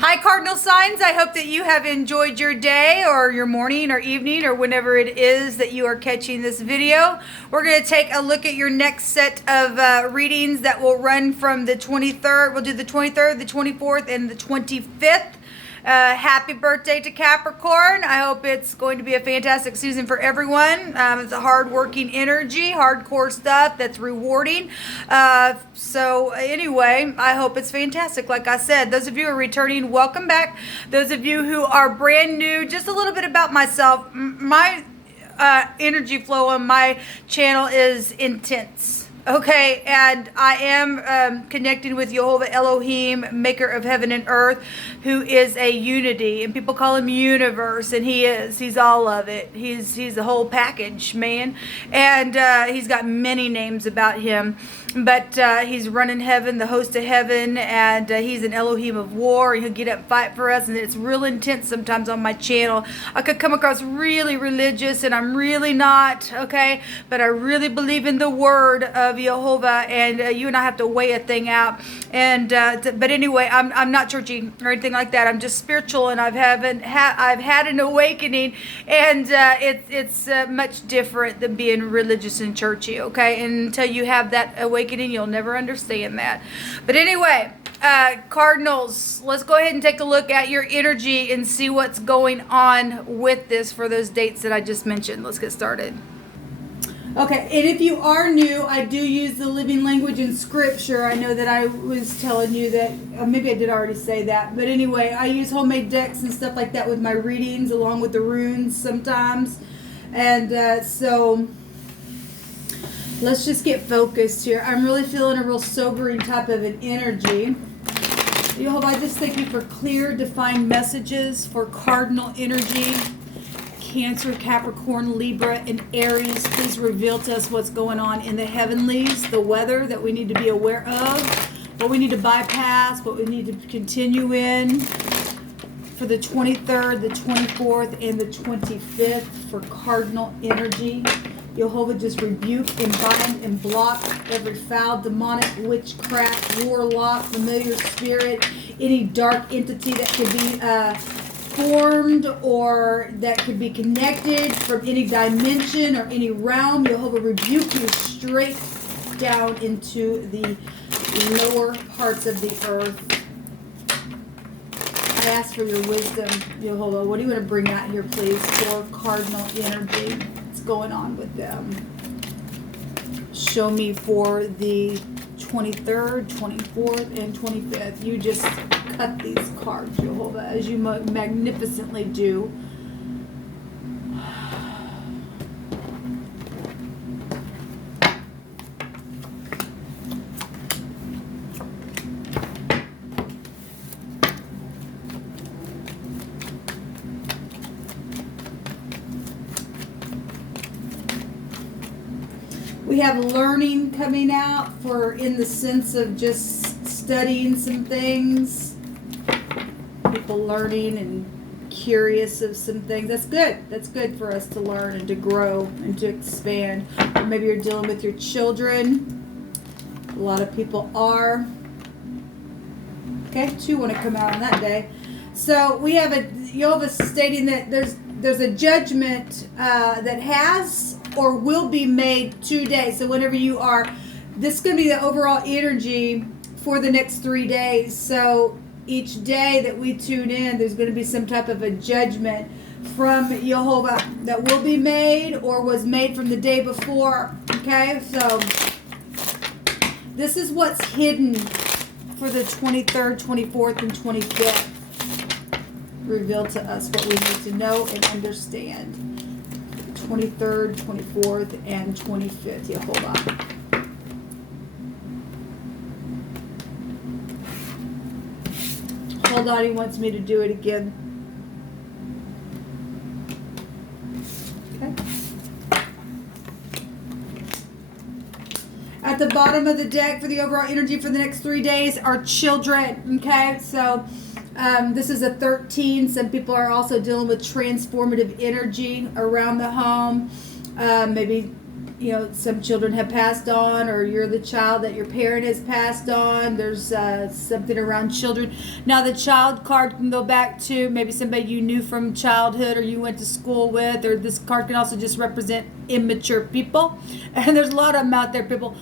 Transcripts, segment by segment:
Hi, Cardinal signs. I hope that you have enjoyed your day or your morning or evening or whenever it is that you are catching this video. We're going to take a look at your next set of readings that will run from the 23rd. We'll do the 23rd, the 24th, and the 25th. Happy birthday to Capricorn. I hope it's going to be a fantastic season for everyone. It's a hard-working energy, hardcore stuff that's rewarding. So anyway, I hope it's fantastic. Like I said, those of you who are returning, welcome back. Those of you who are brand new, just a little bit about myself. My energy flow on my channel is intense. Okay, and I am connecting with Jehovah Elohim, maker of heaven and earth, who is a unity, and people call him universe, and he is. He's all of it. He's the whole package, man. And he's got many names about him, but he's running heaven, the host of heaven, and he's an Elohim of war. He'll get up and fight for us, and it's real intense sometimes on my channel. I could come across really religious, and I'm really not, okay? But I really believe in the word of Jehovah, and you and I have to weigh a thing out. And but anyway, I'm not churchy or anything like that. I'm just spiritual, and I've had an awakening, and it's much different than being religious and churchy. Okay, and until you have that awakening, you'll never understand that. But anyway, Cardinals, let's go ahead and take a look at your energy and see what's going on with this for those dates that I just mentioned. Let's get started. Okay, and if you are new, I do use the living language in scripture. I know that I was telling you that, maybe I did already say that, but anyway, I use homemade decks and stuff like that with my readings, along with the runes sometimes. And so let's just get focused here. I'm really feeling a real sobering type of an energy. Jehovah, I just thank you for clear, defined messages for cardinal energy. Cancer, Capricorn, Libra, and Aries. Please reveal to us what's going on in the heavenlies, the weather that we need to be aware of, what we need to bypass, what we need to continue in for the 23rd, the 24th, and the 25th for cardinal energy. Jehovah, just rebuke and bind and block every foul, demonic, witchcraft, warlock, familiar spirit, any dark entity that could be formed or that could be connected from any dimension or any realm. Jehovah, rebuke you straight down into the lower parts of the earth. I ask for your wisdom, Jehovah. What do you want to bring out here, please, for cardinal energy? What's going on with them? Show me for the 23rd, 24th, and 25th. You just cut these cards, Jehovah, as you magnificently do. We have learning coming out for in the sense of just studying some things. People learning and curious of some things. That's good. That's good for us to learn and to grow and to expand. Or maybe you're dealing with your children. A lot of people are. Okay, 2 want to come out on that day. So we have Jehovah stating that there's a judgment that has or will be made today. So whenever you are, this is going to be the overall energy for the next 3 days. So each day that we tune in, there's going to be some type of a judgment from Jehovah that will be made or was made from the day before. Okay, so this is what's hidden for the 23rd, 24th, and 25th. Reveal to us what we need to know and understand. 23rd, 24th, and 25th, Jehovah. Hold on, he wants me to do it again. Okay. At the bottom of the deck for the overall energy for the next 3 days are children. Okay, so this is a 13. Some people are also dealing with transformative energy around the home. Maybe some children have passed on, or you're the child that your parent has passed on. There's something around children. Now, the child card can go back to maybe somebody you knew from childhood or you went to school with, or this card can also just represent immature people. And there's a lot of them out there, people.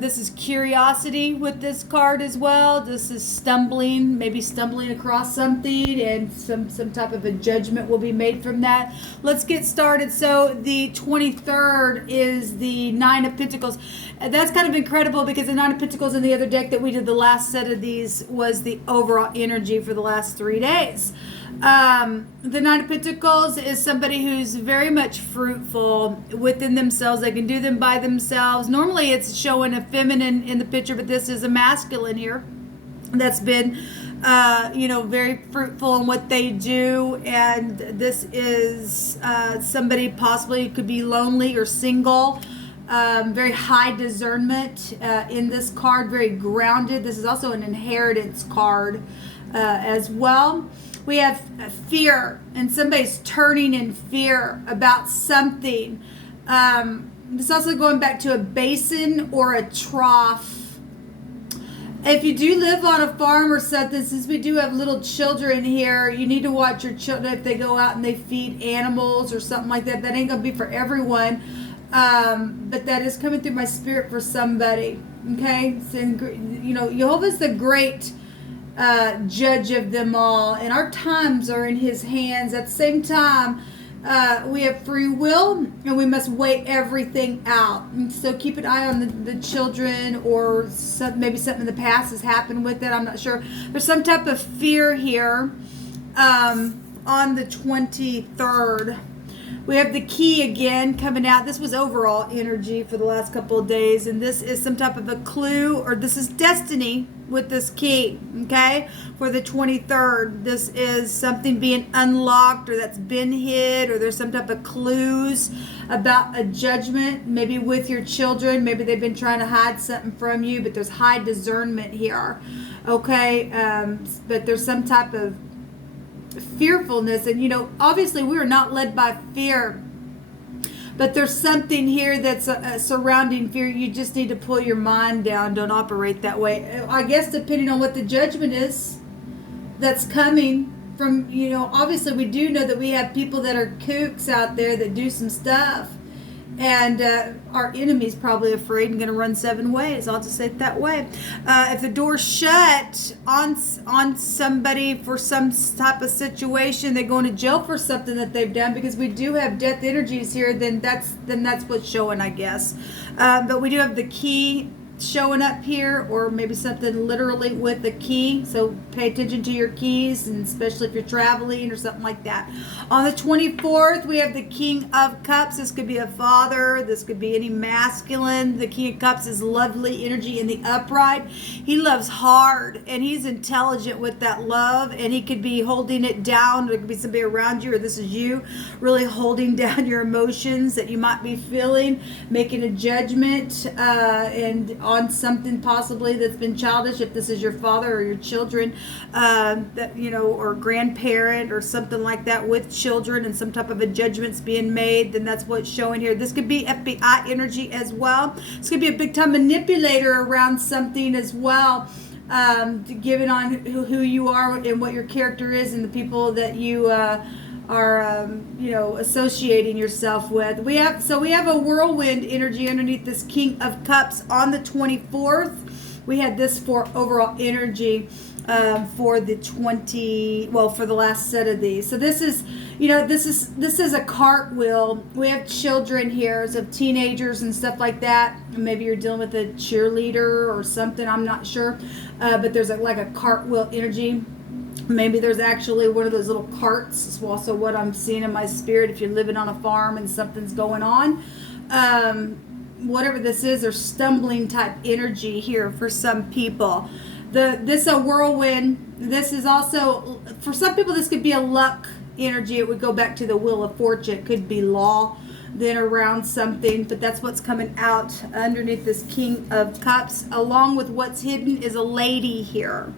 This is curiosity with this card as well. This is stumbling, maybe stumbling across something, and some type of a judgment will be made from that. Let's get started. So the 23rd is the Nine of Pentacles. That's kind of incredible because the Nine of Pentacles in the other deck that we did the last set of these was the overall energy for the last 3 days. The Nine of Pentacles is somebody who's very much fruitful within themselves. They can do them by themselves. Normally it's showing a feminine in the picture, but this is a masculine here that's been, very fruitful in what they do. And this is somebody possibly could be lonely or single. Very high discernment in this card, very grounded. This is also an inheritance card as well. We have fear, and somebody's turning in fear about something. This is also going back to a basin or a trough. If you do live on a farm or something, since we do have little children here, you need to watch your children if they go out and they feed animals or something like that. That ain't going to be for everyone, but that is coming through my spirit for somebody. Okay? So, Jehovah's the great judge of them all, and our times are in his hands. At the same time, we have free will, and we must weigh everything out. And so keep an eye on the children, or maybe something in the past has happened with it. I'm not sure. There's some type of fear here on the 23rd. We have the key again coming out. This was overall energy for the last couple of days, and this is some type of a clue, or this is destiny with this key, okay, for the 23rd. This is something being unlocked, or that's been hid, or there's some type of clues about a judgment, maybe with your children. Maybe they've been trying to hide something from you, but there's high discernment here, okay, but there's some type of fearfulness, and obviously we are not led by fear, but there's something here that's surrounding fear. You just need to pull your mind down. Don't operate that way, I guess, depending on what the judgment is that's coming from. Obviously we do know that we have people that are kooks out there that do some stuff, and our enemy's probably afraid and going to run 7 ways. I'll just say it that way. If the door's shut on somebody for some type of situation, they're going to jail for something that they've done, because we do have death energies here, then that's what's showing, I guess. But we do have the key showing up here, or maybe something literally with the key. So pay attention to your keys, and especially if you're traveling or something like that. On the 24th, we have the King of Cups. This could be a father. This could be any masculine. The King of Cups is lovely energy in the upright. He loves hard, and he's intelligent with that love, and he could be holding it down. There could be somebody around you, or this is you really holding down your emotions that you might be feeling, making a judgment and on something possibly that's been childish, if this is your father or your children, or grandparent or something like that with children, and some type of a judgment's being made, then that's what's showing here. This could be FBI energy as well. This could be a big time manipulator around something as well, given on who you are and what your character is, and the people that you are associating yourself with. We have a whirlwind energy underneath this King of Cups on the 24th. We had this for overall energy for the for the last set of these. So this is a cartwheel. We have children here, so teenagers and stuff like that. Maybe you're dealing with a cheerleader or something, I'm not sure, but there's like a cartwheel energy. Maybe there's actually one of those little carts. It's also what I'm seeing in my spirit if you're living on a farm and something's going on. Whatever this is, there's stumbling type energy here for some people. This a whirlwind. This is also, for some people, this could be a luck energy. It would go back to the Wheel of Fortune. It could be law then around something, but that's what's coming out underneath this King of Cups. Along with what's hidden is a lady here.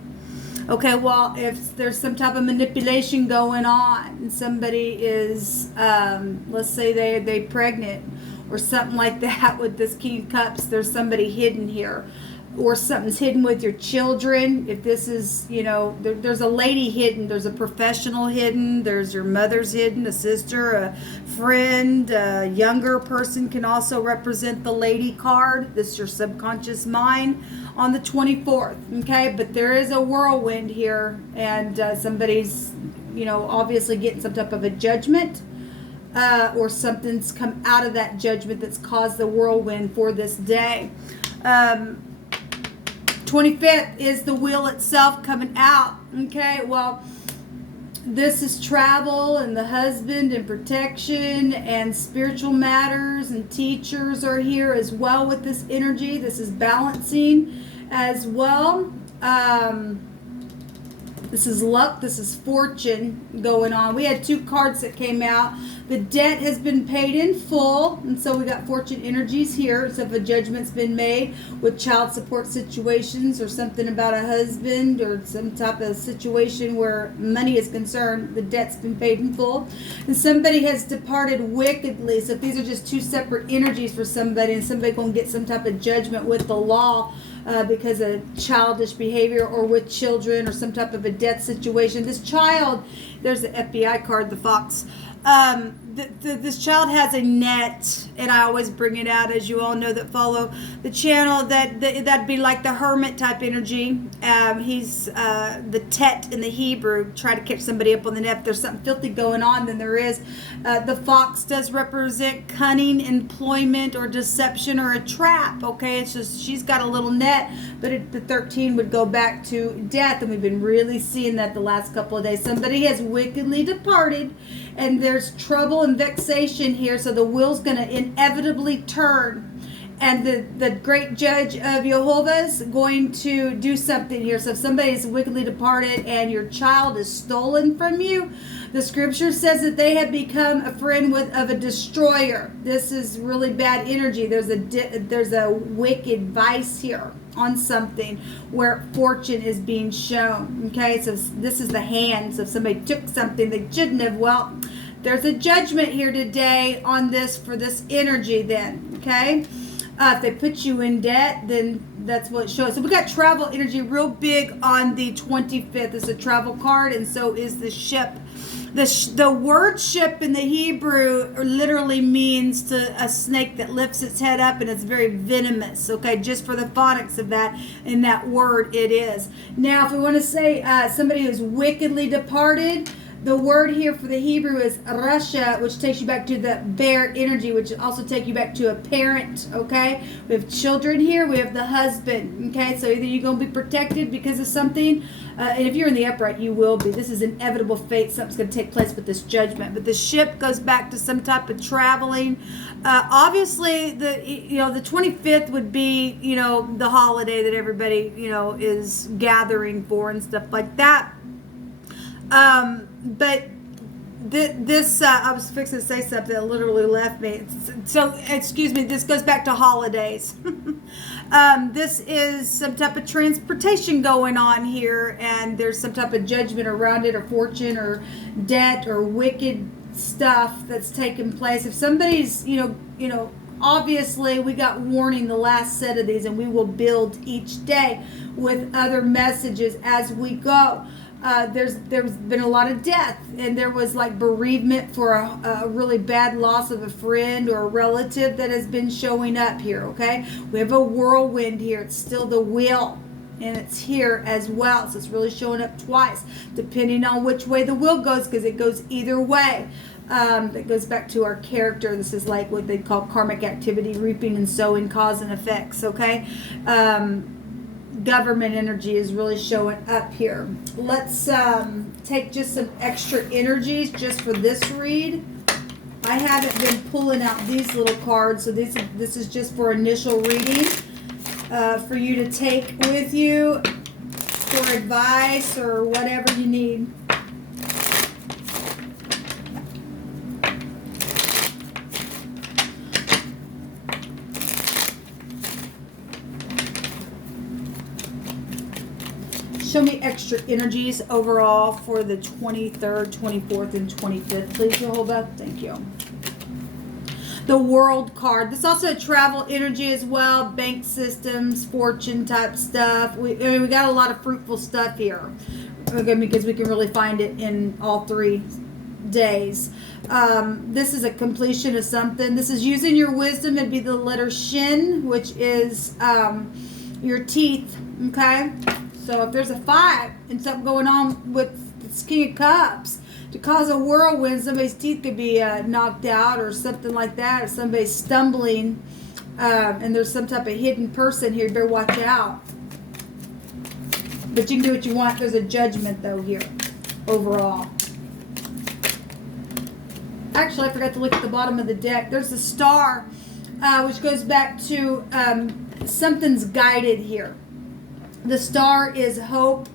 Okay, well, if there's some type of manipulation going on, and somebody is, let's say they're pregnant, or something like that with this King of Cups. There's somebody hidden here, or something's hidden with your children. If this is, you know, there's a lady hidden, there's a professional hidden, there's your mother's hidden, a sister, a friend, a younger person can also represent the lady card. This is your subconscious mind on the 24th, okay? But there is a whirlwind here, and somebody's, you know, obviously getting some type of a judgment, or something's come out of that judgment that's caused the whirlwind for this day. 25th is the wheel itself coming out. Okay, well, this is travel and the husband and protection and spiritual matters, and teachers are here as well with this energy. This is balancing as well. This is luck. This is fortune going on. We had two cards that came out. The debt has been paid in full, and so we got fortune energies here. So if a judgment's been made with child support situations, or something about a husband, or some type of situation where money is concerned, the debt's been paid in full. And somebody has departed wickedly. So if these are just two separate energies for somebody, and somebody going to get some type of judgment with the law, because of childish behavior, or with children, or some type of a death situation. This child, there's the FBI card, the fox. This child has a net, and I always bring it out, as you all know that follow the channel, that'd be like the hermit type energy. He's the tet in the Hebrew, try to catch somebody up on the net. If there's something filthy going on, then there is. The fox does represent cunning, employment, or deception, or a trap. Okay, it's just she's got a little net, but the 13 would go back to death, and we've been really seeing that the last couple of days. Somebody has wickedly departed, and there's trouble and vexation here, so the wheel's going to inevitably turn, and the great judge of Jehovah's going to do something here. So if somebody's wickedly departed and your child is stolen from you, the scripture says that they have become a friend of a destroyer. This is really bad energy. There's a wicked vice here on something where fortune is being shown. Okay, so this is the hand. So if somebody took something they shouldn't have, well, there's a judgment here today on this, for this energy then. Okay, if they put you in debt, then that's what it shows. So we got travel energy real big on the 25th. It's a travel card, and so is the ship. The word ship in the Hebrew literally means a snake that lifts its head up, and it's very venomous. Okay, just for the phonics of that, in that word it is. Now, if we want to say somebody who's wickedly departed, the word here for the Hebrew is rasha, which takes you back to the bear energy, which also take you back to a parent. Okay, we have children here. We have the husband. Okay, so either you're going to be protected because of something, and if you're in the upright, you will be. This is inevitable fate. Something's going to take place with this judgment. But the ship goes back to some type of traveling. Obviously, the 25th would be, the holiday that everybody, is gathering for and stuff like that. But this, I was fixing to say something that literally left me. So, excuse me, this goes back to holidays. This is some type of transportation going on here, and there's some type of judgment around it, or fortune, or debt, or wicked stuff that's taking place. If somebody's, obviously we got warning the last set of these, and we will build each day with other messages as we go. There's been a lot of death, and there was like bereavement for a really bad loss of a friend or a relative that has been showing up here. Okay, we have a whirlwind here. It's still the wheel, and it's here as well, so it's really showing up twice depending on which way the wheel goes, because it goes either way. That goes back to our character. This is like what they call karmic activity, reaping and sowing, cause and effects. Okay, government energy is really showing up here. Let's take just some extra energies just for this read. I haven't been pulling out these little cards, so this is just for initial reading, for you to take with you for advice or whatever you need. Show me extra energies overall for the 23rd, 24th, and 25th, please, Jehovah. Thank you. The World card. This is also a travel energy as well. Bank systems, fortune type stuff. We got a lot of fruitful stuff here. Okay, because we can really find it in all 3 days. This is a completion of something. This is using your wisdom. It'd be the letter Shin, which is your teeth. Okay, so if there's a 5 and something going on with this King of Cups to cause a whirlwind, somebody's teeth could be knocked out or something like that. If somebody's stumbling and there's some type of hidden person here, you better watch out. But you can do what you want. There's a judgment though here overall. Actually, I forgot to look at the bottom of the deck. There's a star, which goes back to something's guided here. The star is hope.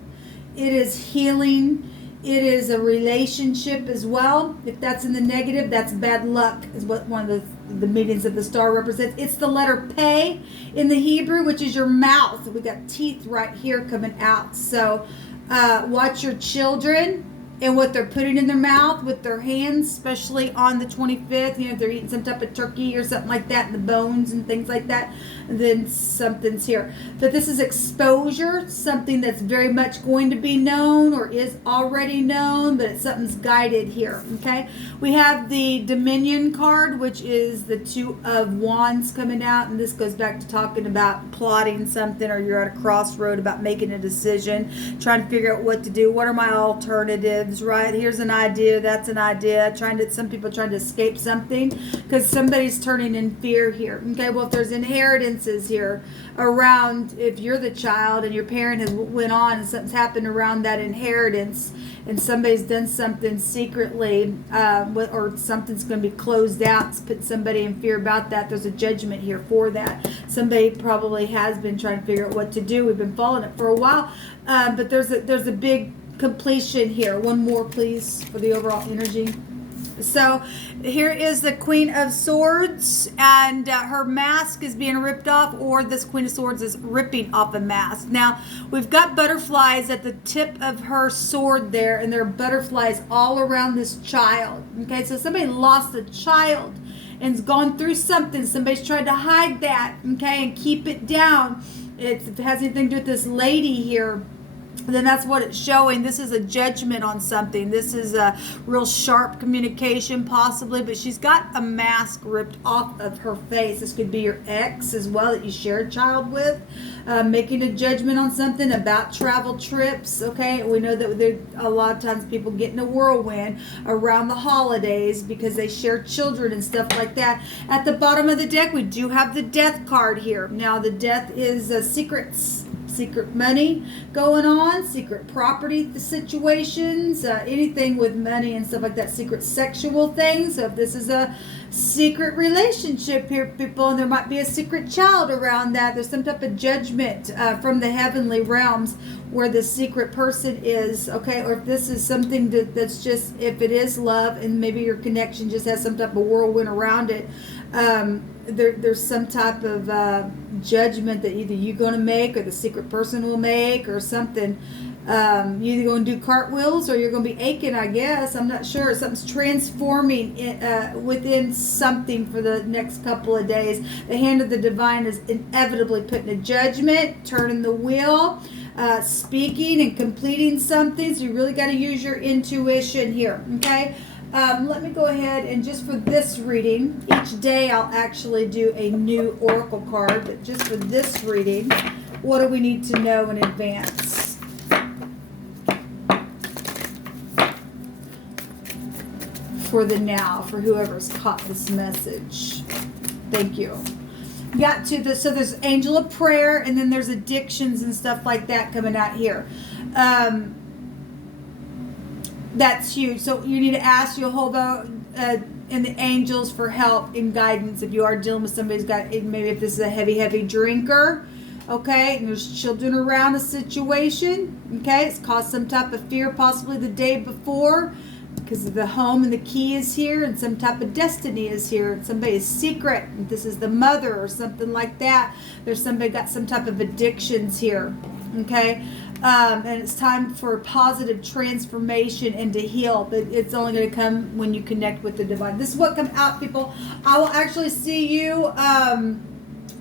It is healing. It is a relationship as well. If that's in the negative, that's bad luck, is what one of the meanings of the star represents. It's the letter Pei in the Hebrew, which is your mouth. We got teeth right here coming out. So watch your children and what they're putting in their mouth with their hands, especially on the 25th. You know, if they're eating some type of turkey or something like that, and the bones and things like that, and then something's here. But this is exposure, something that's very much going to be known or is already known, but it's something's guided here, okay? We have the Dominion card, which is the 2 of Wands coming out, and this goes back to talking about plotting something, or you're at a crossroad about making a decision, trying to figure out what to do. What are my alternatives? Right, here's an idea, that's an idea. Some people trying to escape something because somebody's turning in fear here. Okay, well, if there's inheritances here around, if you're the child and your parent has went on and something's happened around that inheritance, and somebody's done something secretly, or something's going to be closed out, to put somebody in fear about that. There's a judgment here for that. Somebody probably has been trying to figure out what to do. We've been following it for a while, but there's a big completion here. One more, please, for the overall energy. So here is the Queen of Swords, and her mask is being ripped off, or this Queen of Swords is ripping off a mask. Now, we've got butterflies at the tip of her sword there, and there are butterflies all around this child. Okay, so somebody lost a child and's gone through something. Somebody's tried to hide that, okay, and keep it down. If it has anything to do with this lady here, then that's what it's showing. This is a judgment on something. This is a real sharp communication possibly, but she's got a mask ripped off of her face. This could be your ex as well that you share a child with, making a judgment on something about travel trips. Okay, we know that there, a lot of times people get in a whirlwind around the holidays because they share children and stuff like that. At the bottom of the deck, we do have the Death card here. Now, the Death is secrets. Secret money going on, secret property situations, anything with money and stuff like that, secret sexual things. So if this is a secret relationship here, people, and there might be a secret child around that, there's some type of judgment from the heavenly realms where the secret person is, okay? Or if this is something that's just, if it is love and maybe your connection just has some type of whirlwind around it, there's some type of judgment that either you're going to make or the secret person will make or something. You're either going to do cartwheels or you're going to be aching, I guess. I'm not sure. Something's transforming within something for the next couple of days. The hand of the divine is inevitably putting a judgment, turning the wheel, speaking and completing something. So you really got to use your intuition here, okay? Let me go ahead and just for this reading, each day I'll actually do a new oracle card, but just for this reading, what do we need to know in advance? For the now, for whoever's caught this message. Thank you. Got to the, so there's angel of prayer, and then there's addictions and stuff like that coming out here. That's huge. So you need to ask Jehovah and the angels for help and guidance if you are dealing with somebody who's got, maybe if this is a heavy drinker, okay, and there's children around a situation, okay, it's caused some type of fear possibly the day before because the home and the key is here and some type of destiny is here and somebody's secret, and this is the mother or something like that. There's somebody got some type of addictions here, okay. And it's time for positive transformation and to heal, but it's only going to come when you connect with the divine. This is what comes out, people. I will actually see you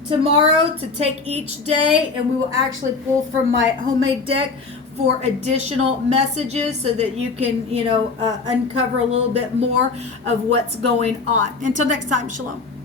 tomorrow to take each day, and we will actually pull from my homemade deck for additional messages so that you can, uncover a little bit more of what's going on. Until next time, shalom.